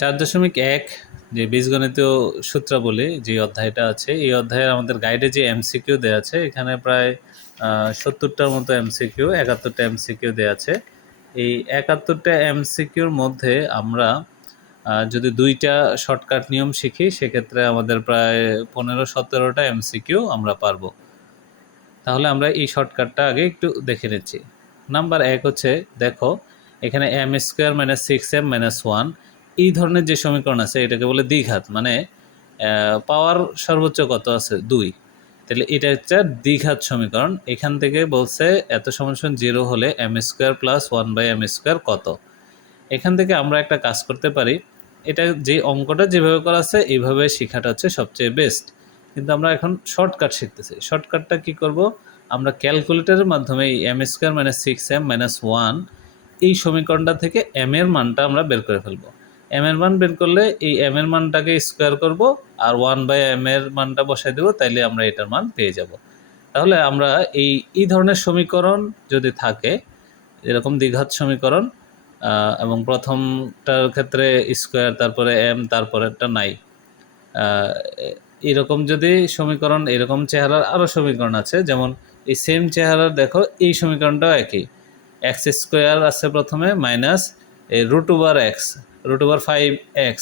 ৪.১ যে বীজগণিতীয় সূত্রাবলী যে অধ্যায়টা আছে, এই অধ্যায়ের আমাদের গাইডে যে এমসিকিউ দেওয়া আছে, এখানে প্রায় ৭০টার মতো এমসিকিউ, ৭১টা এমসিকিউ দেওয়া আছে। এই ৭১টা এমসিকিউর মধ্যে আমরা যদি ২টা শর্টকাট নিয়ম শিখি, সেক্ষেত্রে আমাদের প্রায় ১৫-১৭টা এমসিকিউ আমরা পারবো। তাহলে আমরা এই শর্টকাটটা আগে একটু দেখে নিচ্ছি। নাম্বার ১ হচ্ছে, দেখো এখানে m² - 6m - 1 এই ধরনের যে সমীকরণ আছে, এটাকে বলে দ্বিঘাত, মানে পাওয়ার সর্বোচ্চ কত আছে ২। তাহলে এটা একটা দ্বিঘাত সমীকরণ। এখান থেকে বলছে এত সমান 0 হলে m² + 1/m² কত। এখান থেকে আমরা একটা কাজ করতে পারি, এটা যে অঙ্কটা যেভাবে করা আছে এইভাবে শেখাটা হচ্ছে সবচেয়ে বেস্ট। কিন্তু আমরা এখন শর্টকাট শিখতেছি। শর্টকাটটা কি করব, আমরা ক্যালকুলেটরের মাধ্যমে এই m² - 6m - 1 এই সমীকরণটা থেকে m এর মানটা আমরা বের করে ফেলব। m এর মান বের করলে এই m এর মানটাকে স্কোয়ার করব আর 1/m এর মানটা বসাই দেব, তাইলে আমরা এটার মান পেয়ে যাব। তাহলে আমরা এই ধরনের সমীকরণ যদি থাকে, এরকম দ্বিঘাত সমীকরণ, এবং প্রথমটার ক্ষেত্রে স্কোয়ার, তারপরে m, তারপরেরটা নাই, এরকম যদি সমীকরণ, এরকম চেহারার আরও সমীকরণ আছে, যেমন এই সেম চেহারার দেখো এই সমীকরণটাও একই। x² আছে প্রথমে, মাইনাস √x, √5x,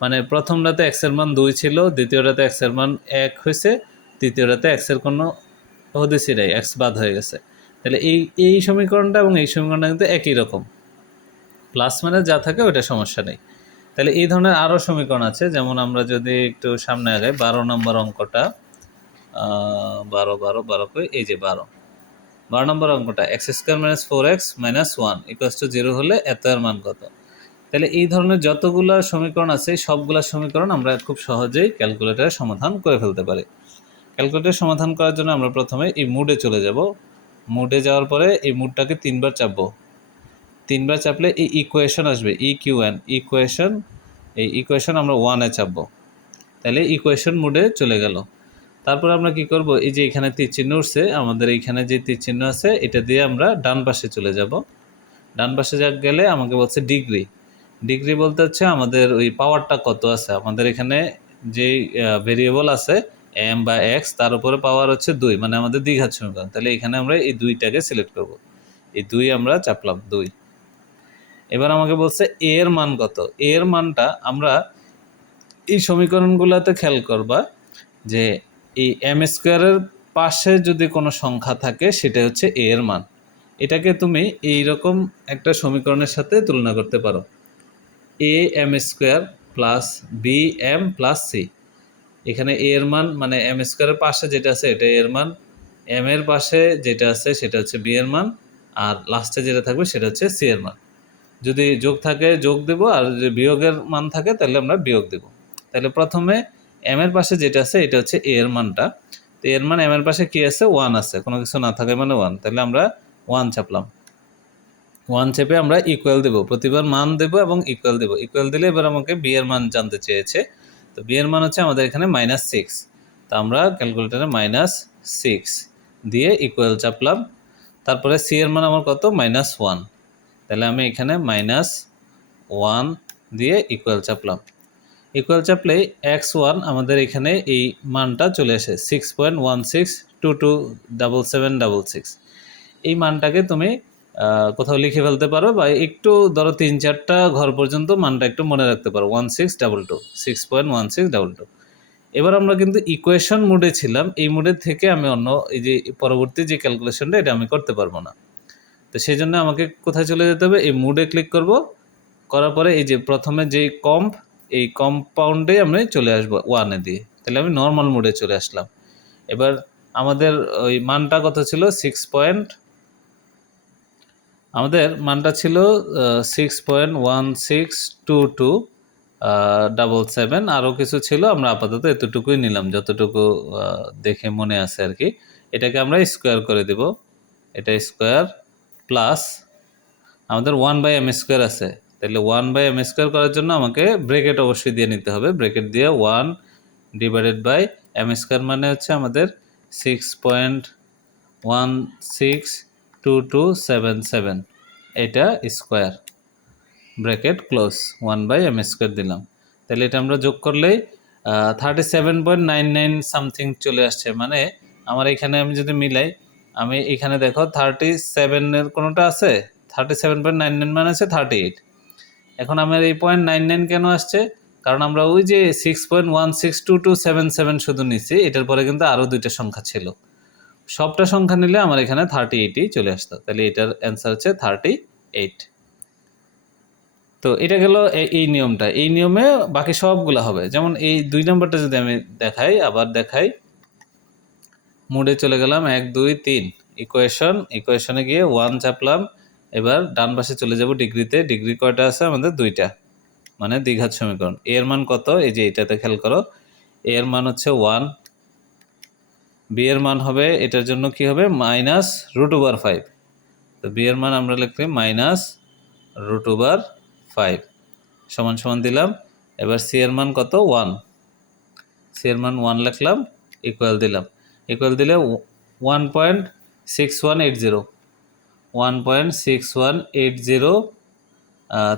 মানে প্রথমটাতে x এর মান 2 ছিল, দ্বিতীয়টাতে x এর মান 1 হয়েছে, তৃতীয়টাতে x এর কোনো হদিসই নাই, x বাদ হয়ে গেছে। তাহলে এই সমীকরণটা এবং এই সমীকরণটা কিন্তু একই রকম, প্লাস মানে যা থাকে ওইটা সমস্যা নেই। তাহলে এই ধরনের আরও সমীকরণ আছে, যেমন আমরা যদি একটু সামনে আগাই, 12 নম্বর অঙ্কটা, 12 কই, এই যে 12 নম্বর অঙ্কটা, x² - 4x - 1 = 0 হলে এত এর মান কত। তাহলে এই ধরনের যতগুলো সমীকরণ আছে, সবগুলা সমীকরণ আমরা খুব সহজেই ক্যালকুলেটরে সমাধান করে ফেলতে পারি। ক্যালকুলেটরে সমাধান করার জন্য আমরা প্রথমে এই মুডে চলে যাব। মুডে যাওয়ার পরে এই মুডটাকে 3বার চাপবো। 3বার চাপলে এই ইকুয়েশন আসবে, EQN ইকুয়েশন, এই ইকুয়েশন আমরা 1-এ চাপবো। তাহলে ইকুয়েশন মুডে চলে গেল। তারপর আমরা কি করব, এই যে এখানে তীর চিহ্ন উঠছে, আমাদের এইখানে যে তীর চিহ্ন আছে এটা দিয়ে আমরা ডান পাশে চলে যাব। ডান পাশে গেলে আমাকে বলছে ডিগ্রি। ডিগ্রি বলতে হচ্ছে আমাদের ওই পাওয়ারটা কত আছে। আমাদের এখানে যেই ভেরিয়েবল আছে m বা x, তার উপরে পাওয়ার হচ্ছে 2, মানে আমাদের দ্বিঘাত সমীকরণ। তাহলে এখানে আমরা এই 2টাকে সিলেক্ট করব। এই 2 আমরা চাপলাম, 2। এবার আমাকে বলছে a এর মান কত। a এর মানটা আমরা এই সমীকরণগুলোতে খেয়াল করবা যে এই m² এর পাশে যদি কোনো সংখ্যা থাকে, সেটা হচ্ছে a এর মান। এটাকে তুমি এইরকম একটা সমীকরণের সাথে তুলনা করতে পারো, am² + bm + c। এখানে a এর মান মানে m² এর পাশে যেটা আছে এটা a এর মান, m এর পাশে যেটা আছে সেটা হচ্ছে b এর মান, আর লাস্টে যেটা থাকবে সেটা হচ্ছে c এর মান। যদি যোগ থাকে যোগ দেব, আর যদি বিয়োগের মান থাকে তাহলে আমরা বিয়োগ দেব। তাহলে প্রথমে m এর পাশে যেটা আছে এটা হচ্ছে a এর মানটা। তো এর মান m এর পাশে কি আছে, 1 আছে, কোনো কিছু না থাকে মানে 1। তাহলে আমরা 1 চাপলাম। 1 চেপে আমরা ইকুয়াল দেব, প্রতিবার মান দেব এবং ইকুয়াল দেব। ইকুয়াল দিলে এবার আমাকে b এর মান জানতে চেয়েছে। তো b এর মান হচ্ছে আমাদের এখানে -6। তো আমরা ক্যালকুলেটরে -6 দিয়ে ইকুয়াল চাপলাম। তারপরে c এর মান আমার কত, -1। তাহলে আমি এখানে -1 দিয়ে ইকুয়াল চাপলাম। ইকুয়াল চাপলে x1 আমাদের এখানে এই মানটা চলে আসে, 6.16227766। এই মানটাকে তুমি কোথাও লিখে ফেলতে পারো, বা একটু ধরো 3-4টা ঘর পর্যন্ত মানটা একটু মনে রাখতে পারো, 1622, 6.1622। এবার আমরা কিন্তু ইকুয়েশন মুডে ছিলাম, এই মুডের থেকে আমি অন্য এই যে পরবর্তী যে ক্যালকুলেশনটা এটা আমি করতে পারবো না। তো সেই জন্য আমাকে কোথায় চলে যেতে হবে, এই মুডে ক্লিক করব। করার পরে এই যে প্রথমে যেই কম্প, এই কম্পাউন্ডে আমি চলে আসবো 1-এ দিয়ে। তাহলে আমি নর্মাল মোডে চলে আসলাম। এবার আমাদের ওই মানটা কত ছিল, আমাদের মানটা ছিল 6.162277, আরও কিছু ছিল, আমরা আপাতত এতটুকুই নিলাম, যতটুকু দেখে মনে আছে আর কি। এটাকে আমরা স্কোয়ার করে দেব। এটা স্কোয়ার প্লাস আমাদের 1/m² আছে। তাহলে 1/m² করার জন্য আমাকে ব্রেকেট অবশ্যই দিয়ে নিতে হবে। ব্রেকেট দিয়ে 1/m², মানে হচ্ছে আমাদের 6.162277, এটা স্কোয়ার ব্র্যাকেট ক্লোজ 1/m² দিলাম। তাহলে এটা আমরা যোগ করলেই 37.99 সামথিং চলে আসছে। মানে আমার এখানে আমি যদি মিলাই, আমি এখানে দেখো 37 কোনোটা আছে, 37.99 মানে আছে 38। এখন আমার এই 0.99 কেন আসছে? কারণ আমরা ওই যে 6.162277 শুধু নিচ্ছি, এটার পরে কিন্তু আরও দুইটা সংখ্যা ছিল। সবটা সংখ্যা নিলে আমার এখানে 38ই চলে আসতো। তাহলে এটার অ্যান্সার হচ্ছে 38। তো এটা গেল এই নিয়মটা। এই নিয়মে বাকি সবগুলো হবে। যেমন এই 2 নম্বরটা যদি আমি দেখাই, আবার দেখাই, মোডে চলে গেলাম 1 2 3 ইকুয়েশনে গিয়ে 1 চাপলাম। এবার ডান পাশে চলে যাব ডিগ্রিতে। ডিগ্রি কয়টা আছে আমাদের? 2টা, মানে দ্বিঘাত সমীকরণ। এ এর মান কত? এই যে এটাতে খেয়াল করো, এ এর মান হচ্ছে 1, বি এর মান হবে এটার জন্য কি হবে? -√5। তো বি এর মান আমরা লিখলাম -√5 সমান সমান দিলাম। এবার সি এর মান কত? 1। সি এর মান 1 লিখলাম, ইকুয়াল দিলাম। ইকুয়াল দিলে 1.6180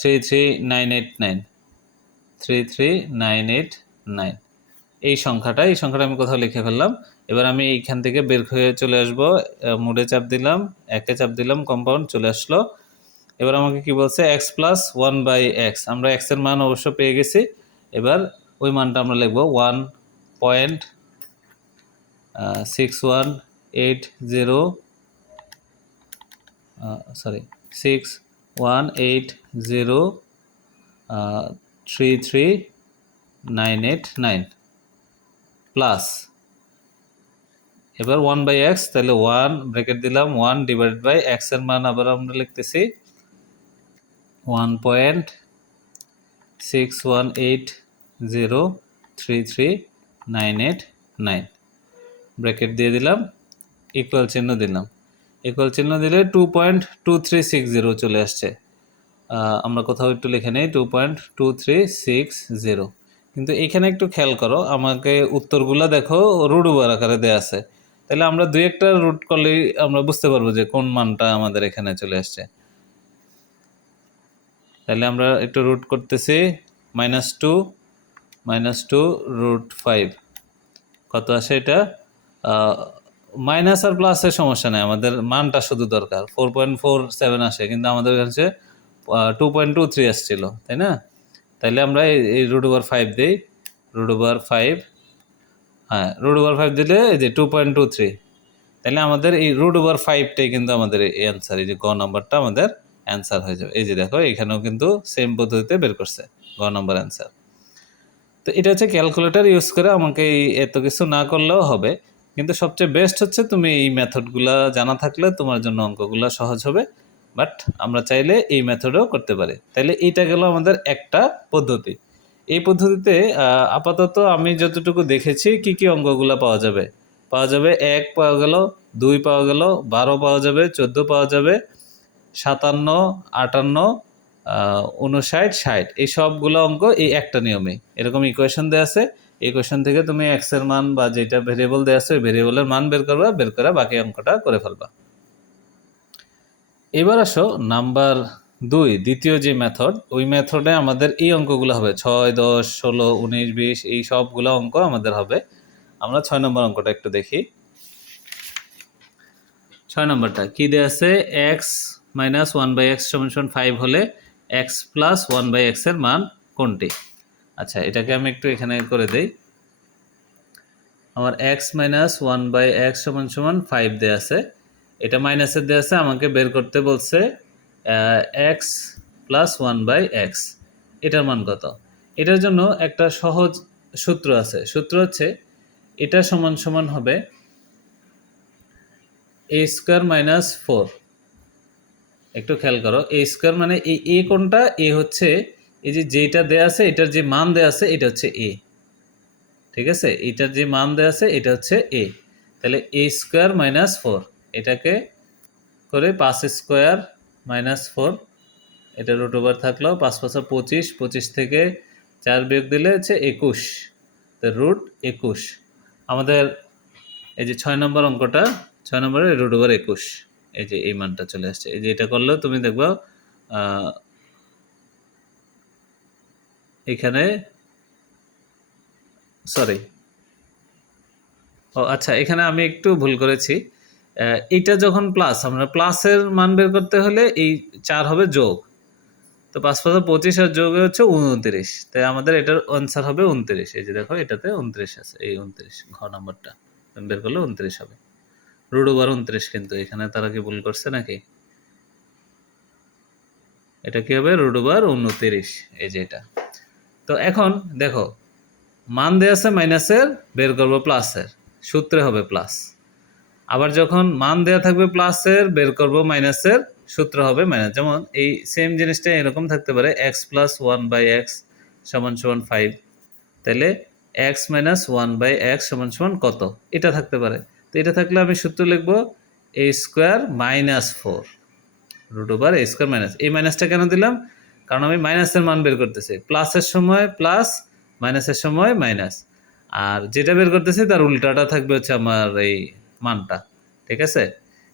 33989 33989 এই সংখ্যাটা আমি কোথাও লিখে ফেললাম। এবার আমি এইখান থেকে বের হয়ে চলে আসব। মোডে চাপ দিলাম, একে চাপ দিলাম, কম্পাউন্ড চলে আসলো। এবার আমাকে কি বলছে? x plus 1/x। আমরা x এর মান অবশ্য পেয়ে গেছি। এবার ওই মানটা আমরা লিখব 1.618033989 প্লাস, এবার 1/x, তাহলে 1 ব্র্যাকেট দিলাম, 1 ডিভাইড বাই x এর মান আবার আমরা লিখতেছি 1.618033989 ব্র্যাকেট দিয়ে দিলাম, ইকুয়াল চিহ্ন দিলাম। ইকুয়াল চিহ্ন দিলে 2.2360 চলে আসছে। আমরা কোথাও একটু লিখে নেই 2.2360। কিন্তু এখানে একটু খেয়াল করো, আমাকে উত্তরগুলো দেখো রুট ওভার আকারে দেওয়া আছে। তাহলে আমরা দুই একটা রুট করলেই আমরা বুঝতে পারবো যে কোন মানটা আমাদের এখানে চলে আসছে। তাহলে আমরা একটু রুট করতেছি। -2 কত আসে এটা? মাইনাস আর প্লাসের সমস্যা নেই, আমাদের মানটা শুধু দরকার। 4.47 আসে, কিন্তু আমাদের কাছে 2.23 আসছিল, তাই না? তাইলে আমরা এই √5 দিই। √5, হ্যাঁ, √5 দিলে এই যে 2.23। তাহলে আমাদের এই √5টাই কিন্তু আমাদের এই অ্যান্সার, এই যে গ নাম্বারটা আমাদের অ্যান্সার হয়ে যাবে। এই যে দেখো, এখানেও কিন্তু সেম পদ্ধতিতে বের করছে গ নাম্বার অ্যান্সার। তো এটা হচ্ছে ক্যালকুলেটর ইউজ করে আমাকে এত কিছু না করলেও হবে, কিন্তু সবচেয়ে বেস্ট হচ্ছে তুমি এই মেথডগুলো জানা থাকলে তোমার জন্য অঙ্কগুলো সহজ হবে। বাট আমরা চাইলে এই মেথডও করতে পারি। তাইলে এইটা গেল আমাদের একটা পদ্ধতি। এই পদ্ধতিতে আপাতত আমি যতটুকু দেখেছি কি কি অঙ্কগুলো পাওয়া যাবে? 1 পাওয়া গেল, 2 পাওয়া গেল, 12 পাওয়া যাবে, 14 পাওয়া যাবে, 57, 58, 59, 60 এই সবগুলো অঙ্ক এই একটা নিয়মে। এরকম ইকুয়েশন দেওয়া আছে, ইকুয়েশন থেকে তুমি এক্স এর মান বা যেটা ভেরিয়েবল দেওয়া আছে ওই ভেরিয়েবলের মান বের করবা, বের করে বাকি অঙ্কটা করে ফেলবা। এবার আসো নাম্বার 2, দ্বিতীয় যে মেথড, ওই মেথডে আমাদের এই অঙ্কগুলো হবে 6, 10, 16, 19, 20 এই সবগুলো অঙ্ক আমাদের হবে। আমরা 6 নম্বর অঙ্কটা একটু দেখি। 6 নম্বরটা কি দেওয়া আছে? x মাইনাস 1/x সমান 5 হলে x প্লাস 1/x এর মান কোনটি? আচ্ছা, এটাকে আমি একটু এখানে করে দেই। আমার x মাইনাস 1/x সমান 5 দেওয়া আছে, এটা মাইনাসের দেওয়া আছে, আমাকে বের করতে বলছে x প্লাস 1/x, এটার মান কত? এটার জন্য একটা সহজ সূত্র আছে। সূত্র হচ্ছে এটা সমান সমান হবে a² মাইনাস 4। একটু খেয়াল করো, a² মানে এই কোনটা? এ হচ্ছে এই যে যেটা দেয়া আছে এটার যে মান দেয়া আছে এটা হচ্ছে a, ঠিক আছে? এটার যে মান দেয়া আছে এটা হচ্ছে a। তাহলে a² মাইনাস 4, এটাকে করে 5² মাইনাস 4, এটা রুট ওভার থাকলো, 5 5 25, 25 থেকে 4 বিয়োগ দিলে হচ্ছে 21, তো √21। আমাদের এই যে 6 নম্বর অঙ্কটা, 6 নম্বরে √21, এই যে এই মানটা চলে আসছে। এই যে এটা করলেও তুমি দেখবা এখানে সরি, ও আচ্ছা, এখানে আমি একটু ভুল করেছি। এটা যখন প্লাস, আমরা প্লাসের মান বের করতে হলে এই 4 হবে যোগ, তো 5 5 25 আর যোগে হচ্ছে 29, তাই আমাদের এটার আনসার হবে 29। এই যে দেখো এটাতে 29 আছে, এই 29 ঘ নাম্বারটা বের করলে 29 হবে। রুট ওভার 29, কিন্তু এখানে তারা কি ভুল করছে নাকি? এটা কি হবে? রুট ওভার 29, এই যে এটা। তো এখন দেখো মান দেয়া আছে মাইনাসের, বের করবো প্লাসের, সূত্রে হবে প্লাস। আবার যখন মান দেয়া থাকবে প্লাসের, বের করব মাইনাসের, সূত্র হবে মাইনাস। যেমন এই সেম জিনিসটা এরকম থাকতে পারে x প্লাস 1/x সমান সমান 5, তাহলে x মাইনাস 1/x সমান সমান কত, এটা থাকতে পারে। তো এটা থাকলে আমি সূত্র লিখব a square minus 4 root over a square minus. এই মাইনাসটা কেন দিলাম? কারণ আমি মাইনাসের মান বের করতেছি, প্লাসের সময় প্লাস, মাইনাসের সময় মাইনাস, আর যেটা বের করতেছি তার উল্টাটা থাকবে হচ্ছে আমার এই মানটা, ঠিক আছে?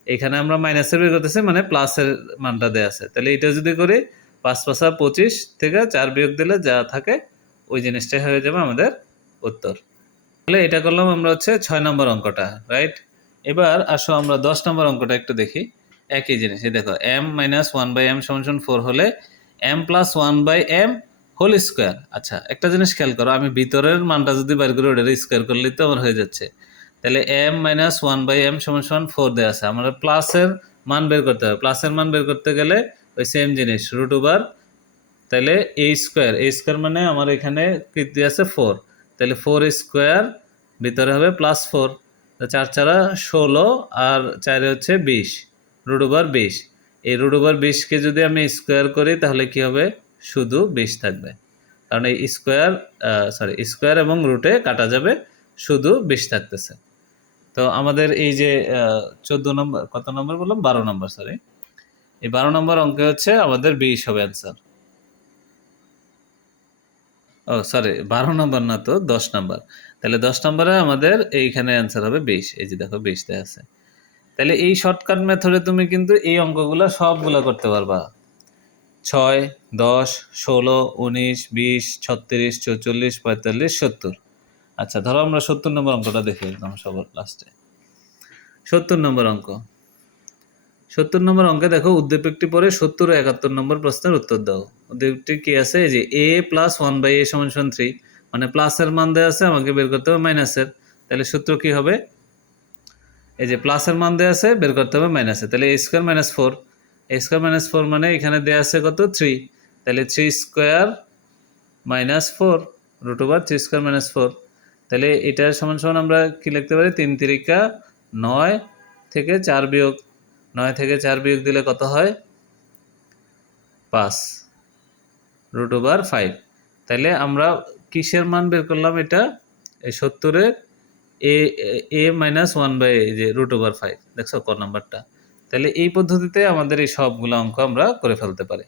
এখানে আমরা মাইনাসের বের করতেছি, মানে প্লাসের মানটা দেওয়া আছে। তাহলে এটা যদি করি 5 5 25 থেকে 4 বিয়োগ দিলে যা থাকে ওই জিনিসটাই হয়ে যাবে আমাদের উত্তর। তাহলে এটা করলাম আমরা হচ্ছে 6 নম্বর অঙ্কটা, রাইট? এবার আসো আমরা 10 নম্বর অঙ্কটা একটু দেখি। একই জিনিস, এই দেখো m মাইনাস 1/m সমান সমান 4 হলে m plus 1/m whole square. আচ্ছা, একটা জিনিস খেয়াল করো, আমি ভিতরের মানটা যদি বের করি ওটার স্কোয়ার করলেই তো আমার হয়ে যাচ্ছে। তাহলে m মাইনাস 1/m সমান সমান 4 দেওয়া আছে, আমরা প্লাসের মান বের করতে হবে। প্লাসের মান বের করতে গেলে ওই সেম জিনিস, রুট ওভার, তাহলে a স্কোয়ার মানে আমার এখানে কি দিয়ে আছে 4, তাহলে 4 স্কোয়ার, ভিতরে হবে প্লাস 4, 4 4 16 আর 4 হচ্ছে 20, রুট ওভার 20। এই রুট ওভার 20কে যদি আমি স্কোয়ার করি তাহলে কি হবে? শুধু 20 থাকবে, কারণ এই স্কোয়ার এবং রুটে কাটা যাবে, শুধু 20 থাকতেছে। তো আমাদের এই যে 14 নম্বর, কত নম্বর বললাম? 12 নম্বর, সরি, এই 12 নম্বর অঙ্কে হচ্ছে আমাদের 20 হবে অ্যান্সার। ও সরি, 12 নম্বর না তো, 10 নম্বর। তাহলে 10 নম্বরে আমাদের এইখানে অ্যান্সার হবে 20, এই যে দেখো 20 দেয়া আছে। তাহলে এই শর্টকাট মেথডে তুমি কিন্তু এই অঙ্কগুলো সবগুলো করতে পারবা। 6 10 16 19 20 36 44 45 70। আচ্ছা, ধরো আমরা 70 নম্বর অঙ্কটা দেখি একদম সবার লাস্টে। 70 নম্বর অঙ্ক। 70 নম্বর অঙ্কে দেখো উদ্দীপকটি পরে 70 ও 71 নম্বর প্রশ্নের উত্তর দাও। উদ্দীপকটি কি আছে? এই যে a প্লাস 1/a সমান সমান 3, মানে প্লাসের মান দেওয়া আছে, আমাকে বের করতে হবে মাইনাসের। তাহলে সূত্র কি হবে? এই যে প্লাসের মান দেওয়া আছে, বের করতে হবে মাইনাসের, তাহলে a square minus 4। a square minus 4 মানে এখানে দেওয়া আছে কত? 3, তাহলে 3 square minus 4 root over 3 square minus 4। তাহলে এটা সমান সমান আমরা কি লিখতে পারি? 3 3 9 থেকে 4 বিয়োগ, 9 থেকে 4 বিয়োগ দিলে কত হয়? 5 রুট ওভার 5। তাহলে আমরা কিসের মান বের করলাম? এটা এই 70-এর a মাইনাস 1/a, যে রুট ওভার 5, দেখছো ক নাম্বারটা? তাহলে এই পদ্ধতিতে আমাদের এই সবগুলো অঙ্ক আমরা করে ফেলতে পারি।